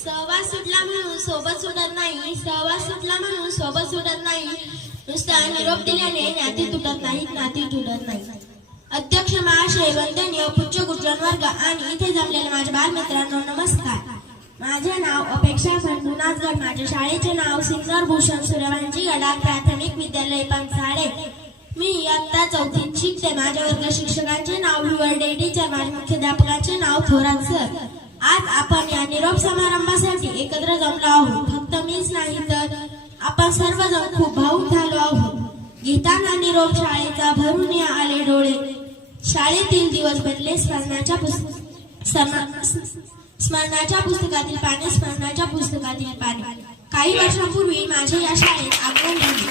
सहवास सुटला म्हणून सोबत सुटत नाही, सहवास सुटला म्हणून सोबत सुटत नाही. नुसता निरोप दिल्याने नाती तुटत नाहीत, नाती तुटत नाही. अध्यक्ष महाशय, वंदनीय पूज्य गुरुजन वर्ग आणि इथे जमलेल्या माझ्या बालमित्रांनो नमस्कार. माझे नाव अपेक्षा फंडुनाथगड. माझ्या शाळेचे नाव सिन्नर भूषण सूर्यवंशी गडाख प्राथमिक विद्यालय पंचाळे. मी इयत्ता चौथीत शिकते. माझ्या वर्ग शिक्षकांचे नाव हिवरडे टीचर, माझ्या मुख्याध्यापकाचे नाव थोरात सर. आज आपण या निरोप समारंभासाठी एकत्र जमलो आहोत. फक्त मीच नाही तर आपण सर्वजण खूप भावुक झालो आहोत. घेताना निरोप शाळेचा भरून आले डोळे. शाळेतील दिवस बदले स्मरणाच्या पुस्तकातील पाने, स्मरणाच्या पुस्तकातील पाने. काही वर्षांपूर्वी माझे या शाळेत आगमन झाले.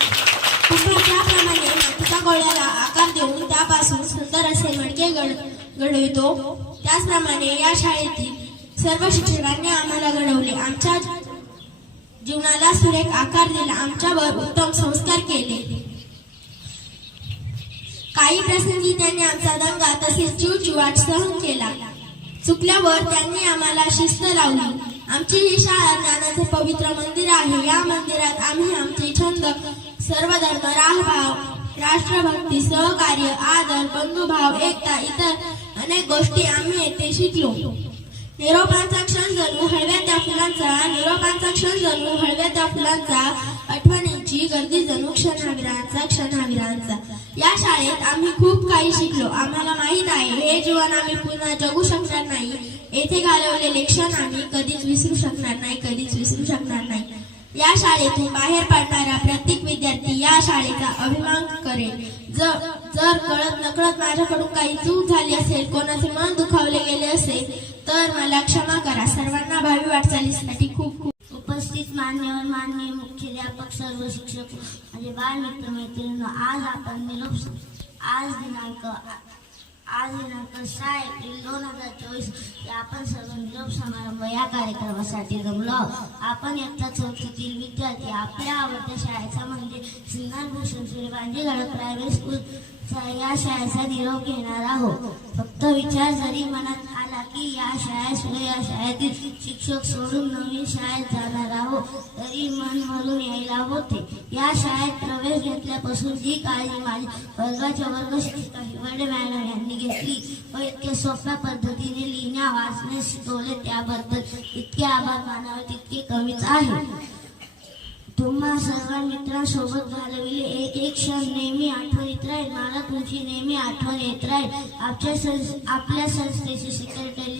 कुंभ ज्याप्रमाणे मातीच्या गोळ्याला आकार देऊन त्यापासून सुंदर असे मडके घडवितो, त्याचप्रमाणे या शाळेतील सर्व शिक्षकांनी आम्हाला घडवले. आमच्या जीवनाला सुरेख आकार दिला, आमच्यावर उत्तम संस्कार केले. काही प्रसंगी त्यांनी आमचा दंगा तसेच चिवचिवाट सहन केला. चुकल्यावर त्यांनी आम्हाला शिस्त लावली. आमची ही शाळा ज्ञानाचे पवित्र मंदिर आहे. या मंदिरात आम्ही आमचे छंद, सर्वधर्म राहभाव, राष्ट्रभक्ती, सहकार्य, आदर, बंधुभाव, एकता, इतर अनेक गोष्टी आम्ही येथे शिकलो. निरोपांचा क्षण जणू हळव्या त्या फुलांचा, निरोपांचा क्षण जणू हळव्या त्या फुलांचा, आठवणींची गर्दी जणू क्षणाविरांचा, क्षणाविरांचा. या शाळेत आम्ही खूप काही शिकलो. आम्हाला माहित आहे हे जीवन आम्ही पुन्हा जगू शकणार नाही. येथे घालवलेले क्षण आम्ही कधीच विसरू शकणार नाही, कधीच विसरू शकणार नाही. या शाळेतून बाहेर पडणारा प्रत्येक विद्यार्थी या शाळेचा अभिमान करेल. जर कळत नकळत माझ्याकडून काही चूक झाली असेल, कोणाचे मन दुखावले गेले असेल तर मला क्षमा करा. सर्वांना भावी वाटचालीसाठी खूप खूप. उपस्थित मान्यवर, माननीय मुख्याध्यापक, सर्व शिक्षक, माझे बालमित्र मैत्रिणी, आज आपण निरोप आज दिनांक 6 एप्रिल 2024 या आपण सर्व निरोप समारंभ या कार्यक्रमासाठी जमलो आहोत. आपण इयत्ता चौथीतील विद्यार्थी आपल्या आवडत्या शाळेचा म्हणजे सिन्नर भूषण सूर्यवंशी गडाख प्रायव्हेट स्कूल या शाळेचा निरोप घेणार आहोत. फक्त विचार जरी मनात आला की या शाळेतील शिक्षक सोडून नवीन शाळेत जाणार आहोत तरी मन भरून यायला होते. या शाळेत प्रवेश घेतल्यापासून जी काळजी माझ्या वर्ग शिक्षिका हिवरडे मॅडम यांनी घेतली व इतक्या सोप्या पद्धतीने लिहिण्या वाचणे शिकवले त्याबद्दल इतके आभार मानावे तितके कमीच आहे. तुम्हा सर्व मित्रांसोबत घालविले एक एक क्षण नेहमी आठवणीत राहील. मला तुमची नेहमी आठवण येत राहील. आपल्या संस्थेचे सेक्रेटरी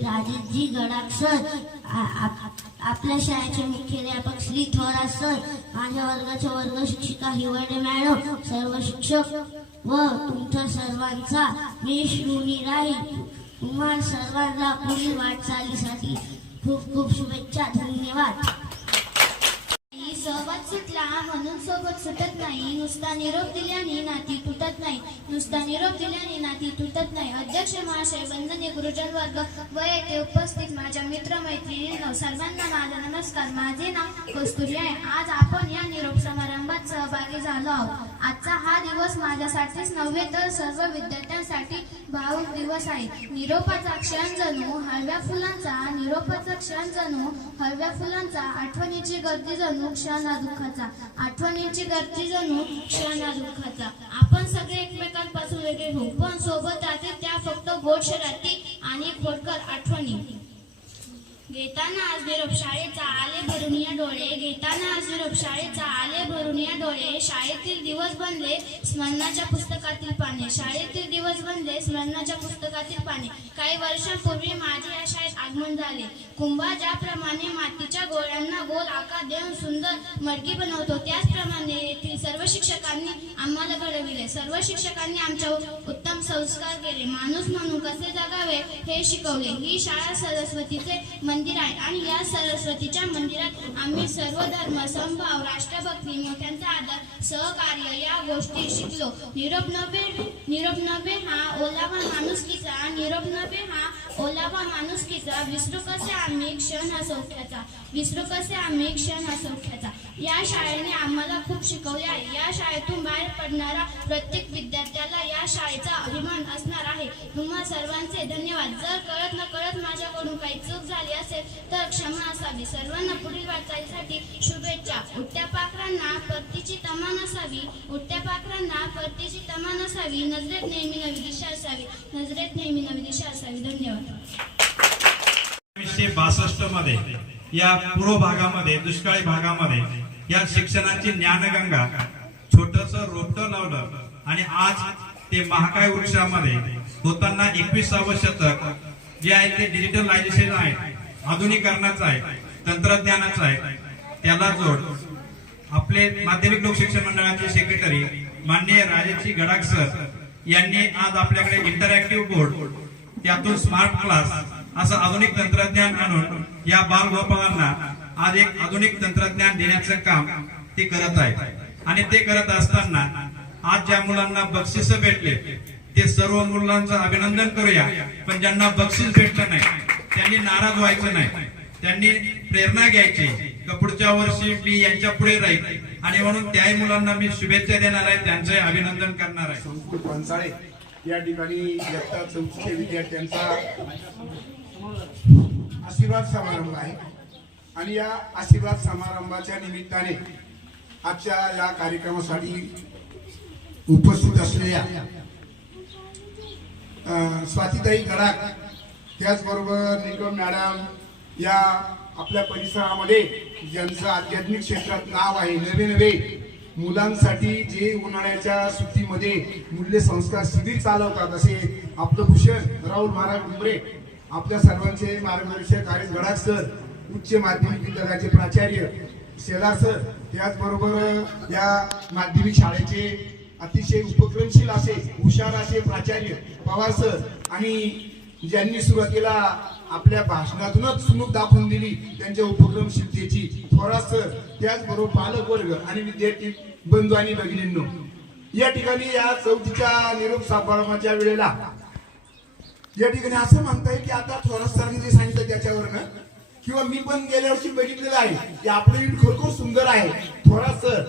राजेशजी गडाख सर, आपल्या शाळेचे मुख्याध्यापक श्री थोरात सर, माझ्या वर्गाच्या वर्ग शिक्षिका हिवरडे मॅडम, सर्व शिक्षक व तुमच्या सर्वांचा मी ऋणी राहील. तुम्हा सर्वांना पुढील वाटचालीसाठी खूप खूप शुभेच्छा. धन्यवाद. सहवास सुटला म्हणून सोबत सुटत नाही, नुसता निरोप दिल्याने नाती तुटत नाही, नुसता निरोप दिल्याने नाती तुटत नाही. अध्यक्ष महाशय, वंदनीय गुरुजन वर्ग व येथे उपस्थित माझ्या मित्र मैत्रिणींनो सर्वांना माझा नमस्कार. माझे नाव कस्तुरी आहे. आज आपण या निरोप समारंभात सहभागी झालो आहोत. आजचा हा दिवस माझ्यासाठीच नव्हे तर सर्व विद्यार्थ्यांसाठी भावुक दिवस आहे. निरोपाचा क्षण जणू हळव्या फुलांचा, निरोपाचा क्षण जणू हळव्या फुलांचा, आठवणीची गर्दी जणू क्षणादुःखाचा, आठवणीची गर्दी जणू क्षणादुःखाचा. आपण सगळे एकमेकांपासून वेगळे होऊ पण सोबत राहते त्या फक्त गोड शर्यती आणि खोडकर आठवणी. घेताना आज निरोप शाळेचा आले भरून या डोळे, घेताना आज निरोप शाळेचा आले भरून या डोळे. शाळेतील दिवस बनले स्मरणाच्या पुस्तकातील पाने, शाळेतील दिवस बनले स्मरणाच्या पुस्तकातील पाने. काही वर्षांपूर्वी माझे या शाळेत आगमन झाले. कुंभा ज्याप्रमाणे मातीच्या गोळ्यांना गोल आकार देऊन सुंदर मडकी बनवतो त्याचप्रमाणे येथील सर्व शिक्षकांनी आम्हाला घडविले. सर्व शिक्षकांनी आमच्यावर उत्तम संस्कार केले. माणूस म्हणून कसे जगावे हे शिकवले. ही शाळा सरस्वतीचे मंदिर आहे आणि या सरस्वतीच्या मंदिरात आम्ही सर्व धर्म, समभाव, राष्ट्रभक्ती, मोठ्यांचा आदर, सहकार्य या गोष्टी शिकलो. निरोप नव्हे हा ओलावा माणुसकीचा, निरोप नव्हे हा ओलावा माणुसकीचा, विसरू कसे आम्ही क्षण हा सौख्याचा, विसरू कसे आम्ही क्षण हा सौख्याचा. या शाळेने आम्हाला खूप शिकवले आहे. या शाळेतून बाहेर पडणारा प्रत्येक विद्यार्थ्याला या शाळेचा अभिमान असणार आहे. तुम्हा सर्वांचे धन्यवाद. जर कळत न कळत माझ्याकडून काही चूक झाली असेल तर क्षमा असावी. सर्वांना पुढील वाटचालीसाठी शुभेच्छा. उठत्या पाखरांना परतीची तमा नसावी, उठत्या पाखरांना परतीची तमा नसावी. नजरेत नेहमी नवी दिशा असावी, नजरेत नेहमी नवी दिशा असावी. धन्यवाद. 1962 मध्ये या पूर्व भागामध्ये, दुष्काळी भागामध्ये या शिक्षणाची ज्ञानगंगा छोटस रोपटं लावलं आणि आज ते महाकाय वृक्षामध्ये होताना 21सावं शतक जे आहे ते डिजिटलायझेशन आहे, आधुनिकरणाचं आहे, तंत्रज्ञानाचं आहे. त्याला जोड आपले माध्यमिक लोक शिक्षण मंडळाचे सेक्रेटरी माननीय राजेशजी गडाख सर यांनी आज आपल्याकडे इंटरॅक्टिव्ह बोर्ड, त्यातून स्मार्ट क्लास असं आधुनिक तंत्रज्ञान आणून या बालगोपालांना आज एक आधुनिक तंत्रज्ञान देण्याचं काम ते करत आहे. आणि ते करत असताना आज ज्या मुलांना बक्षीस भेटले ते सर्व मुलांचं अभिनंदन करूया. पण ज्यांना बक्षीस भेटलं नाही त्यांनी नाराज व्हायचं नाही, त्यांनी प्रेरणा घ्यायची की पुढच्या वर्षी मी यांच्या पुढे राहील. आणि म्हणून त्याही मुलांना मी शुभेच्छा देणार आहे, त्यांचे अभिनंदन करणार आहे. संस्कृत पंचाळे या ठिकाणी इयत्ता 4च्या विद्यार्थ्यांचा आशीर्वाद समारंभ आहे. आणि या आशीर्वाद समारंभाच्या निमित्ताने आजच्या या कार्यक्रमासाठी उपस्थित असलेल्या स्वातीताई गडाख, त्याचबरोबर निकम मॅडम, या आपल्या परिसरामध्ये ज्यांचं आध्यात्मिक क्षेत्रात नाव आहे, नवे नवे मुलांसाठी जे उन्हाळ्याच्या सुट्टीमध्ये मूल्य संस्कार शिबिर चालवतात असे आपलं भूषण राहुल महाराज डुंबरे, आपल्या सर्वांचे मार्गदर्शक आर एस गडाख सर, उच्च माध्यमिक विद्यालयाचे प्राचार्य शेलार सर, त्याचबरोबर या माध्यमिक शाळेचे अतिशय उपक्रमशील असे, हुशार असे प्राचार्य पवार सर, आणि ज्यांनी सुरुवातीला आपल्या भाषणातूनच चुणूक दाखवून दिली त्यांच्या उपक्रमशीलतेची, थोरात सर, त्याचबरोबर पालक वर्ग आणि विद्यार्थी बंधू आणि भगिनींनो, या ठिकाणी या 4थीच्या निरोप समारंभाच्या वेळेला या ठिकाणी असं म्हणताय की आता थोरात सरांनी जे सांगितलं त्याच्यावरनं, किंवा मी पण गेल्या वर्षी बघितलेलं आहे की आपलं ईड खरोखर सुंदर आहे. थोरात सर,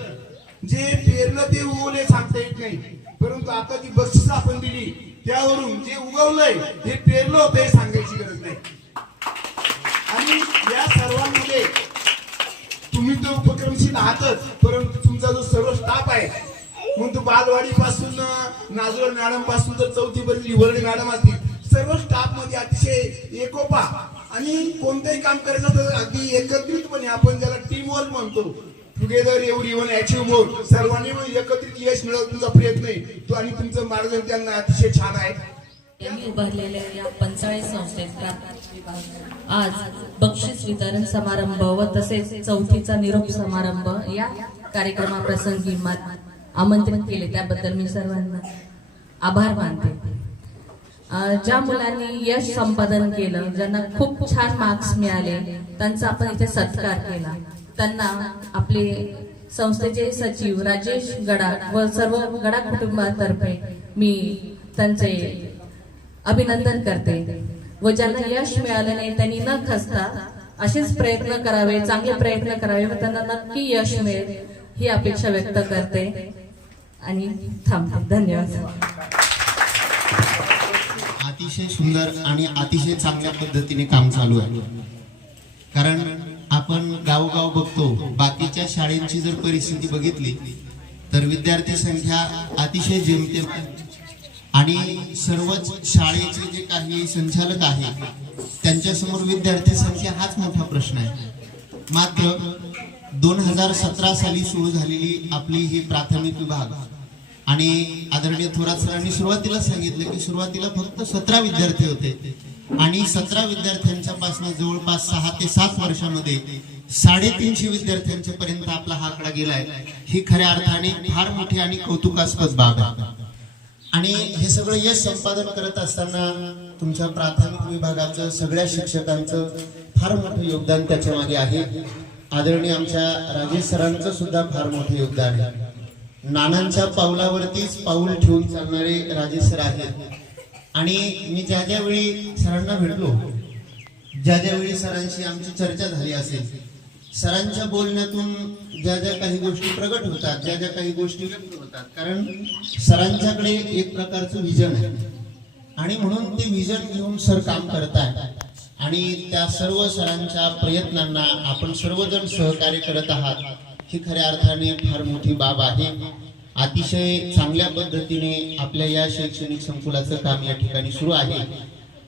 जे पेरलं ते उगवले सांगता येत नाही, परंतु आता जी बक्षीस आपण दिली त्यावरून जे उगवलंय हे पेरलं होतं हे सांगायची गरज नाही. आणि या सर्वांमध्ये तुम्ही तर उपक्रमशील आहातच, परंतु तुमचा जो सर्व स्टाफ आहे, म्हणतो बालवाडी पासून नाजोर मॅडम पासून तर 4थी पर्यंत लिवरणे मॅडम असतील, सर्व स्टाफ मध्ये अतिशय एकोपा आणि कोणतंही काम करायचं तर अगदी एकत्रितपणे, आपण ज्याला टीम वर्क म्हणतो, टुगेदर एव्हरीवन अचीव्ह मोर, सर्वांनी एकत्रित यश मिळवण्याचा प्रयत्न आहे तो, आणि तुमचं मार्गदर्शन त्यांना अतिशय छान आहे. यांनी उभारलेल्या या पंचाळी संस्थेत प्राथमिक विभाग आज बक्षीस वितरण समारंभ व तसेच 4थीचा निरोप समारंभ या कार्यक्रमाप्रसंगी आमंत्रित केले, त्याबद्दल मी सर्वांना आभार मानते. ज्या मुलांनी यश संपादन केलं, ज्यांना खूप छान मार्क्स मिळाले, त्यांचा आपण इथे सत्कार केला. त्यांना आपले संस्थेचे सचिव राजेश गडाख व सर्व गडाख कुटुंबातर्फे मी त्यांचे अभिनंदन करते. व ज्यांना यश मिळालं नाही त्यांनी न खचता असेच प्रयत्न करावे, चांगले प्रयत्न करावे व त्यांना नक्की यश मिळेल ही अपेक्षा व्यक्त करते आणि थांबते. धन्यवाद. अतिशय सुंदर आणि अतिशय चांगल्या पद्धतीने काम चालू आहे. कारण आपण गावोगाव बघतो, बाकीच्या शाळेंची जर परिस्थिती बघितली तर विद्यार्थी संख्या अतिशय जेमतेम, आणि सर्वच शाळेचे जे काही संचालक आहेत त्यांच्यासमोर विद्यार्थी संख्या हाच मोठा प्रश्न आहे. मात्र 2017 साली सुरू झालेली आपली ही प्राथमिक विभाग, आणि आदरणीय थोरात सरांनी सुरुवातीला सांगितलं की सुरुवातीला फक्त 17 विद्यार्थी होते, आणि 17 विद्यार्थ्यांच्या पासून जवळपास 6 ते 7 वर्षामध्ये 350 विद्यार्थ्यांच्या पर्यंत आपला हा आकडा गेलाय. ही खऱ्या अर्थाने फार मोठी आणि कौतुकास्पद बाब आहे. आणि हे सगळं यश संपादन करत असताना तुमच्या प्राथमिक विभागाचं, सगळ्या शिक्षकांचं फार मोठं योगदान त्याच्या मागे आहे. आदरणीय आमच्या राजेश सरांचं सुद्धा फार मोठं योगदान आहे. नानांच्या पावलावरतीच पाऊल ठेवून चालणारे राजेश सर आहेत. आणि मी ज्या ज्या वेळी सरांना भेटलो, ज्या ज्या वेळी सरांशी आमची चर्चा झाली असेल, सरांच्या बोलण्यातून ज्या ज्या काही गोष्टी प्रगट होतात, ज्या ज्या काही गोष्टी व्यक्त होतात, कारण सरांच्याकडे एक प्रकारचं विजन आहे आणि म्हणून ते विजन घेऊन सर काम करतायत आणि त्या सर्व सरांच्या प्रयत्नांना आपण सर्वजण सहकार्य करत आहात ही खऱ्या अर्थाने फार मोठी बाब आहे. अतिशय चांगल्या पद्धतीने आपल्या या शैक्षणिक संकुलाचं काम या ठिकाणी सुरू आहे.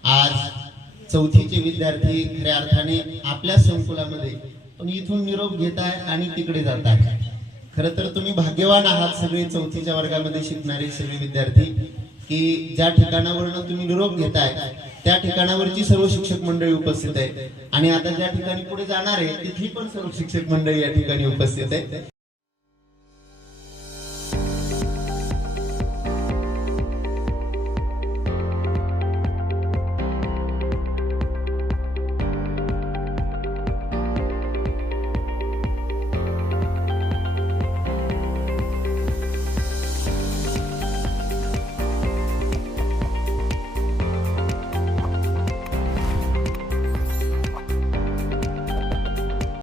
आज चौथीचे विद्यार्थी खऱ्या अर्थाने आपल्या संकुलामध्ये पण इथून निरोप घेताय आणि तिकडे जाताय. खरं तर तुम्ही भाग्यवान आहात सगळे चौथीच्या वर्गामध्ये शिकणारे सगळे विद्यार्थी की ज्या ठिकाणावरनं तुम्ही निरोप घेताय त्या ठिकाणावरची सर्व शिक्षक मंडळी उपस्थित आहे आणि आता ज्या ठिकाणी पुढे जाणार आहे तिथली पण सर्व शिक्षक मंडळी या ठिकाणी उपस्थित आहे.